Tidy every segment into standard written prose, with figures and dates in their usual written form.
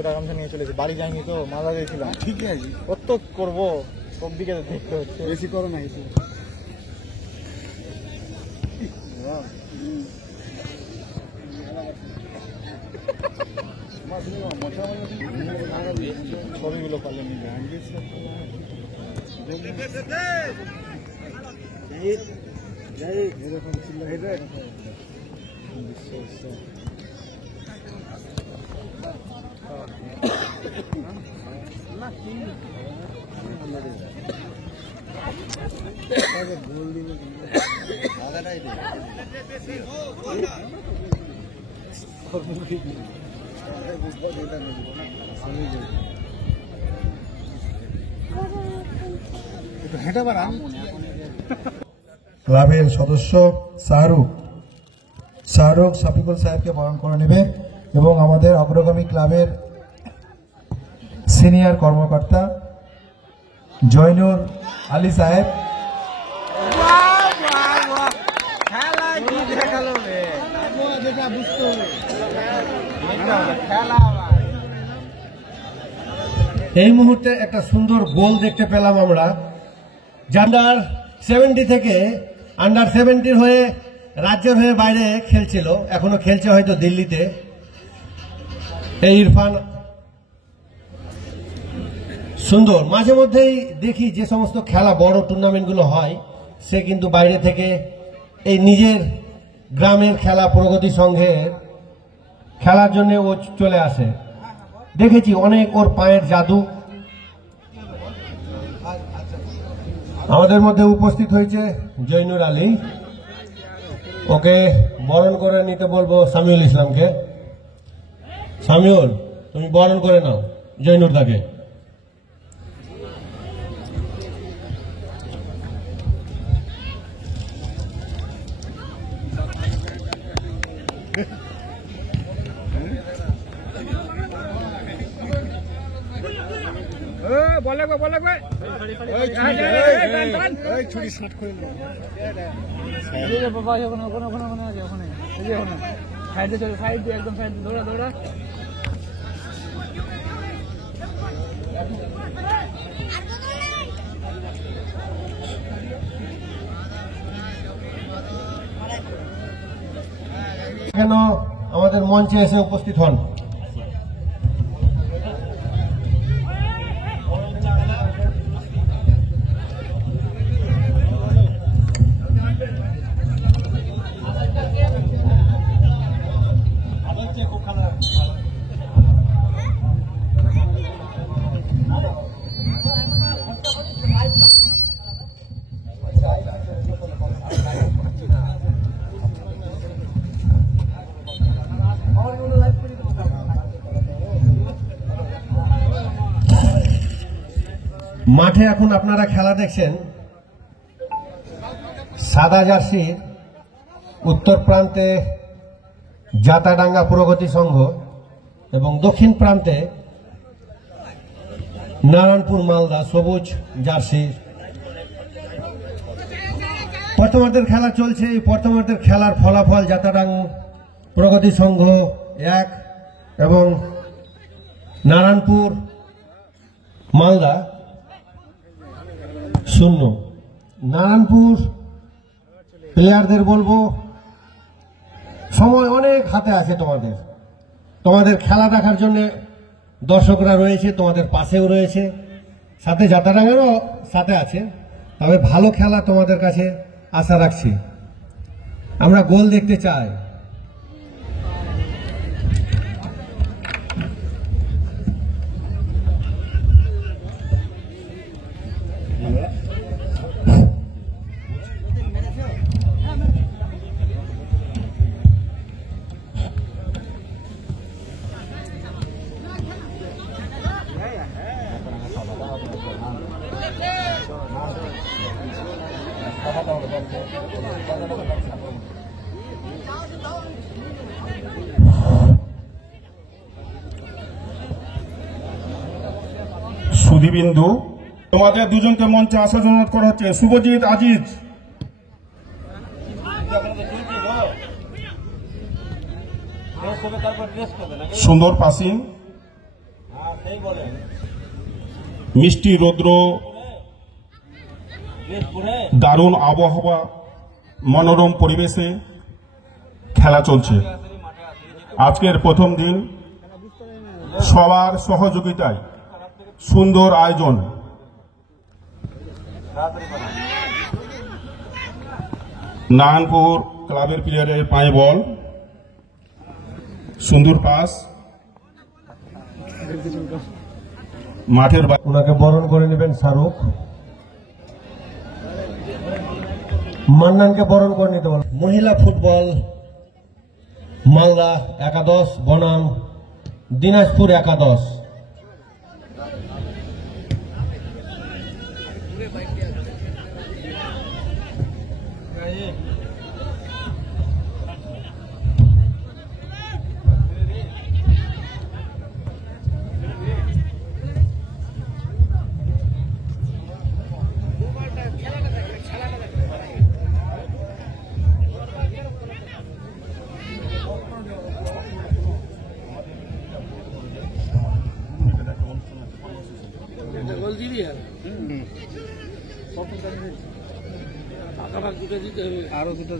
ওটা গামছা নিয়ে চলেছি, বাড়ি যাইনি তো, মাথা দিয়েছিলাম। ঠিক আছে, কত করবো, সব দিকে দেখতে হচ্ছে। বেশি করো না এসে। ছবিগুলো পারলেন এরকম ছিল। ক্লাবের সদস্য শাহরুখ শফিকুল সাহেবকে বরণ করে নেবে এবং আমাদের অগ্রগামী ক্লাবের সিনিয়র কর্মকর্তা জয়নুর আলী সাহেব এই মুহূর্তে একটা সুন্দর গোল দেখতে পেলাম আমরা। আন্ডার 70 থেকে আন্ডার 70 হয়ে রাজ্যের হয়ে বাইরে খেলছিল, এখনো খেলছে হয়তো দিল্লিতে। এই ইরফান সুন্দর, মাঝে মধ্যেই দেখি যে সমস্ত খেলা বড় টুর্নামেন্টগুলো হয়, সে কিন্তু বাইরে থেকে এই নিজের গ্রামের খেলা প্রগতি সংঘের খেলার জন্য ও চলে আসে। দেখেছি অনেক ওর পায়ের জাদু। আমাদের মধ্যে উপস্থিত হয়েছে জয়নুর আলী, ওকে বরণ করে নিতে বলবো সামিউল ইসলামকে। সামিউল, তুমি বরণ করে নাও জয়নুর দাকে। ছুরি শার্ট করে একদম দৌড়া দৌড়া। কেন আমাদের মঞ্চে এসে উপস্থিত হন। মাঠে এখন আপনারা খেলা দেখছেন। সাদা জার্সির উত্তর প্রান্তে জাতাডাঙ্গা প্রগতি সংঘ এবং দক্ষিণ প্রান্তে নারায়ণপুর মালদা সবুজ জার্সির। প্রথমার্ধের খেলা চলছে। এই প্রথমার্ধের খেলার ফলাফল জাতাডাং প্রগতি সংঘ 1 এবং নারায়ণপুর মালদা 0। নারায়ণপুর প্লেয়ারদের বলবো সময় অনেক হাতে আছে তোমাদের। তোমাদের খেলা দেখার জন্য দর্শকরা রয়েছে, তোমাদের পাশেও রয়েছে, সাথে জাতাডাঙ্গারও সাথে আছে। তবে ভালো খেলা তোমাদের কাছে আশা রাখছি। আমরা গোল দেখতে চাই। সুধীবিন্দু, তোমাদের দুজনকে মঞ্চে আসার অনুরোধ করা হচ্ছে। শুভজিৎ আজিজ, সুন্দর পাসিং, মিষ্টি রৌদ্র, দারুণ আবহাওয়া, মনোরম পরিবেশে খেলা চলছে। আজকের প্রথম দিন সবার সহযোগিতায় সুন্দর আয়োজন। নারায়ণপুর ক্লাবের প্লেয়ারের পায়ে বল, সুন্দর পাস, মাঠের ওনাকে বরণ করে নেবেন শাহরুখ। মান্নানকে বরণ করে নিতে বল। মহিলা ফুটবল মালদা একাদশ বনাম দিনাজপুর একাদশ। আরো দুটো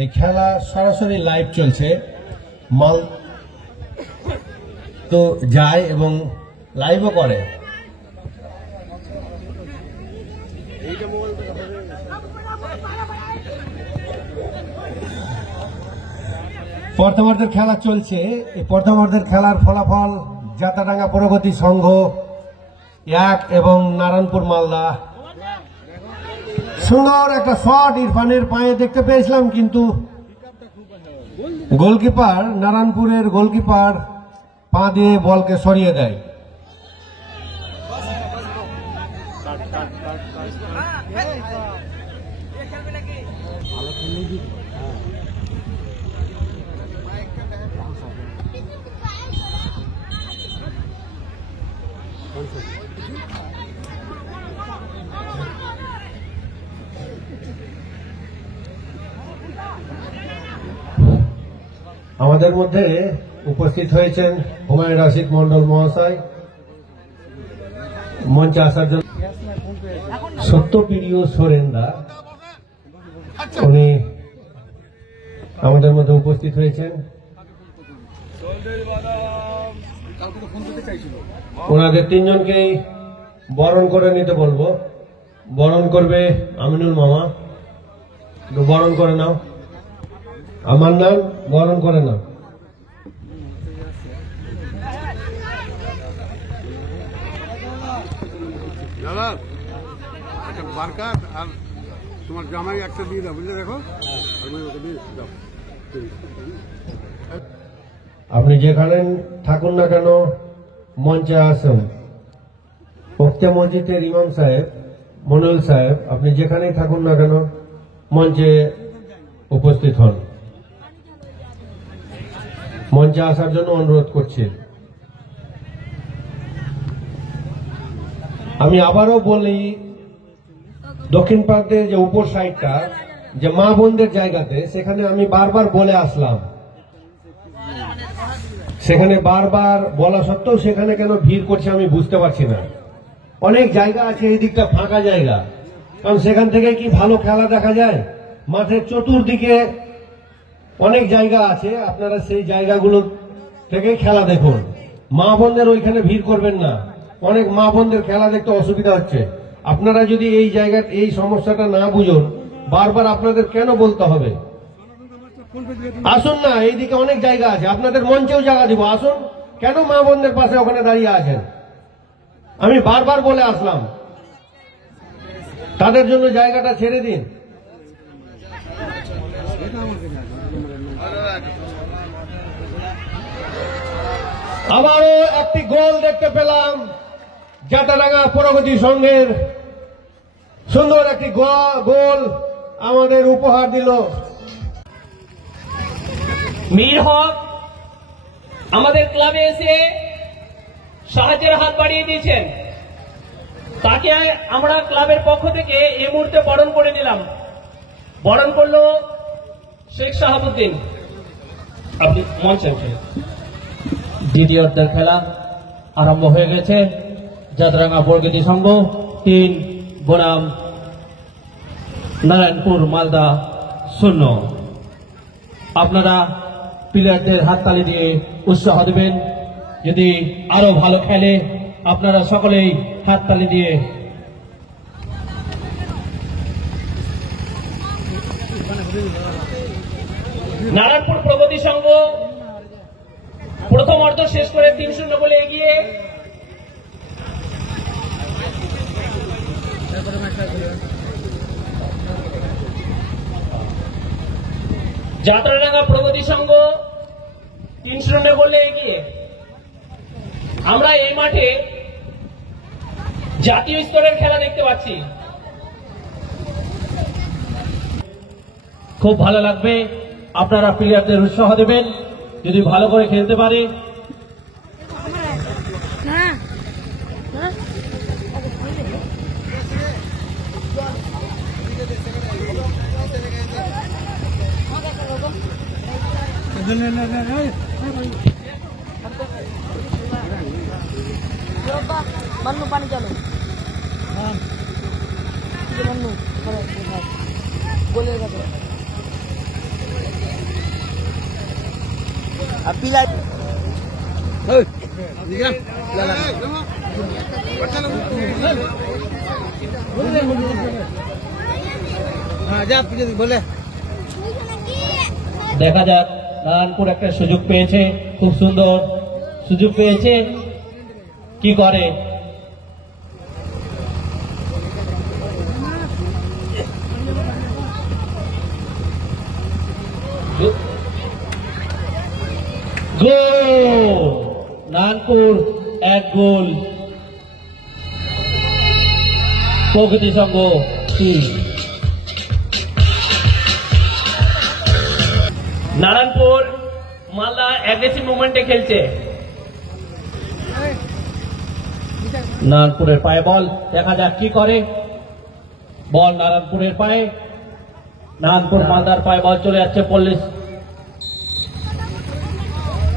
এই খেলা সরাসরি লাইভ চলছে। মাল তো যায় এবং লাইভও করে। প্রথমার্ধের খেলা চলছে। এই প্রথমার্ধের খেলার ফলাফল জাতাডাঙ্গা প্রগতি সংঘ 1 এবং নারায়ণপুর মালদা। সুন্দর একটা শট ইরফানের পায়ে দেখতে পেয়েছিলাম, কিন্তু গোলকিপার নারায়ণপুরের গোলকিপার পা দিয়ে বলকে সরিয়ে দেয়। আমাদের মধ্যে উপস্থিত হয়েছেন হুমায়ুন রাশিদ মন্ডল মহাশয়। মঞ্চে আসার জন্য সত্যপ্রিয় সোরেনদা উনি আমাদের মধ্যে উপস্থিত হয়েছেন। ওনাদের তিনজনকেই বরণ করে নিতে বলবো। বরণ করবে আমিনুল মামা, একটু বরণ করে নাও। আমার নাম বরণ করে নাও। দাদা একটা বারকার আর তোমার জামাই একটা দিয়ে দাও, বুঝলে? দেখো ওকে দিয়ে দাও। আপনি যেখানে থাকুন না কেন মঞ্চে আসুন। মুফতি মসজিদের ইমাম সাহেব মনিউল সাহেব, আপনি যেখানেই থাকুন না কেন মঞ্চে উপস্থিত হন। মঞ্চে আসার জন্য অনুরোধ করছি। আমি আবারও বলি, দক্ষিণ প্রান্তের যে উপর সাইডটা যে মা বোনদের জায়গাতে, সেখানে আমি বারবার বলে আসলাম, সেখানে বারবার বলা সত্ত্বেও সেখানে কেন ভিড় করছে আমি বুঝতে পারছি না। অনেক জায়গা আছে এই দিকটা ফাঁকা জায়গা, কারণ সেখান থেকে কি ভালো খেলা দেখা যায়? মাঠের চতুর্দিকে অনেক জায়গা আছে, আপনারা সেই জায়গাগুলো থেকে খেলা দেখুন। মা বোনদের ওইখানে ভিড় করবেন না, অনেক মা বোনদের খেলা দেখতে অসুবিধা হচ্ছে। আপনারা যদি এই জায়গার এই সমস্যাটা না বুঝুন, বারবার আপনাদের কেন বলতে হবে? আসুন না, এইদিকে অনেক জায়গা আছে, আপনাদের মঞ্চেও জায়গা দিব, আসুন। কেন মা বোনদের পাশে ওখানে দাঁড়িয়ে আছেন? আমি বারবার বলে আসলাম। তাদের জন্য জায়গাটা ছেড়ে দিন। আবারও একটি গোল দেখতে পেলাম, জাটারাঙ্গা প্রগতি সংঘের সুন্দর একটি গোল আমাদের উপহার দিল মীর হক। আমাদের ক্লাবে এসে সাহায্যের হাত বাড়িয়ে দিয়েছেন, তাকে আমরা ক্লাবের পক্ষ থেকে এই মুহূর্তে বরণ করে নিলাম। বরণ করলো শেখ শাহাবুদ্দিন। আপনি মঞ্চে উঠে। দ্বিতীয় অর্ধের খেলা আরম্ভ হয়ে গেছে। জাটারাঙ্গা প্রগতি সংঘ 3 বনাম নারায়ণপুর মালদা 0। আপনারা প্লেয়ারদের হাততালি দিয়ে উৎসাহ দেবেন। যদি আরো ভালো খেলে আপনারা সকলেই হাততালি দিয়ে নারায়ণপুর প্রগতি সংঘ প্রথম অর্ধ শেষ করে 3-0 বলে এগিয়ে। জাটারাঙ্গা প্রগতি সংঘ 3-0 বলে এগিয়ে। আমরা এই মাঠে জাতীয় স্তরের খেলা দেখতে পাচ্ছি, খুব ভালো লাগবে। আপনারা প্লেয়ারদের উৎসাহ দেবেন, যদি ভালো করে খেলতে পারে। मन्नू पानी चलो मन्नू बोलेगा तो अब पिला हाँ जा बोले। দেখা যাক, নারায়ণপুর একটা সুযোগ পেয়েছে, খুব সুন্দর সুযোগ পেয়েছে, কি করে। গোল! নারায়ণপুর 1 গোল, প্রগতি সংঘ 3। নারায়ণপুর মালদা অ্যাগ্রেসিভ মুভমেন্টে খেলছে। নারায়ণপুরের পায়ে বল, দেখা যাক কি করে। বল নারায়ণপুরের পায়ে, নারায়ণপুর মালদার পায়ে বল চলে যাচ্ছে পুলিশ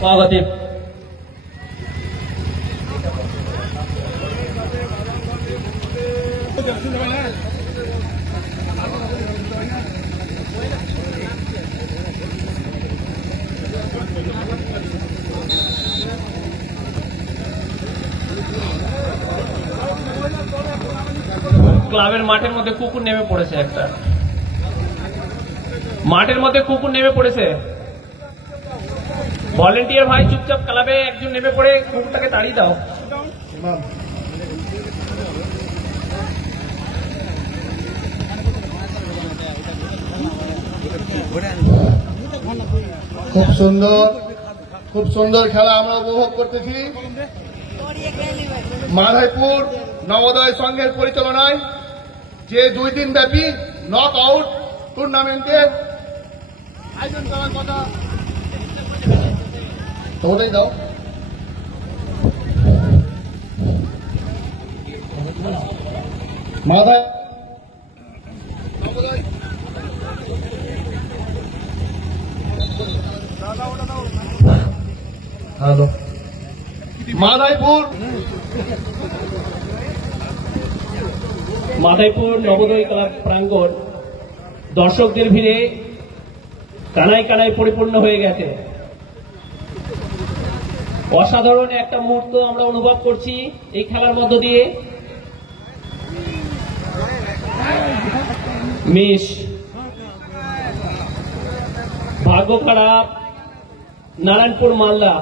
প্রগতি। ক্লাবের মাঠের মধ্যে কুকুর নেমে পড়েছে, একটা মাঠের মধ্যে কুকুর নেমে পড়েছে। ভলেন্টিয়ার ভাই চুপচাপ ক্লাবে একজন নেমে পড়ে কুকুরটাকে তাড়িয়ে দাও। খুব সুন্দর খেলা আমরা উপভোগ করতেছি। মাধাইপুর নবোদয় সংঘের পরিচালনায় যে 2 দিন ব্যাপী নক আউট টুর্নামেন্টের আয়োজন করার কথা ওটাই দাও। মাধাই হ্যালো মাধাইপুর নবোদয় ক্লাব প্রাঙ্গণ দর্শকদের ভিড়ে কানায় কানায় পরিপূর্ণ হয়ে গেছে। অসাধারণ একটা মুহূর্ত আমরা অনুভব করছি এই খেলার মধ্য দিয়ে। মিস, ভাগ্য খারাপ নারায়ণপুর মালদা।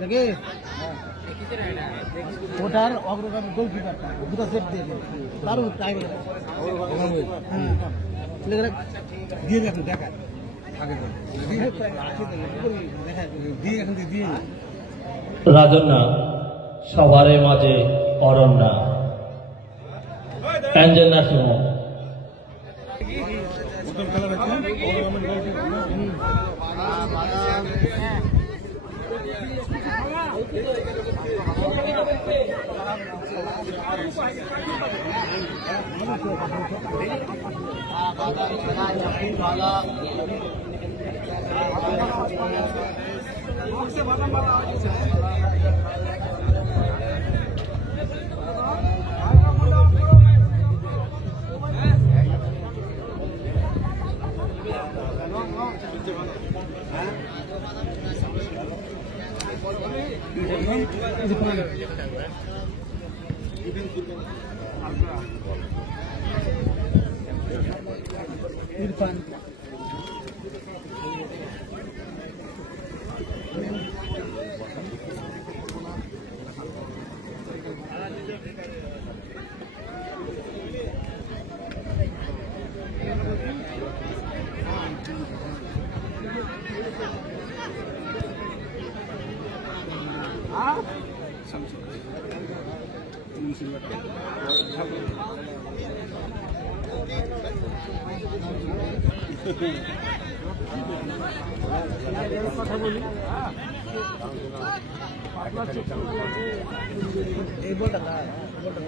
দেখে ওটার অগ্রগামী গোলকিপারটা দুটো সেট দিয়েছে দারুণ টাইম দিয়ে দেখুন দেখা রাজন্যা সবার মাঝে অরণ্যা অ্যাঞ্জেল সিংহ ইরফান কথা বলি এই বলটা না বলটা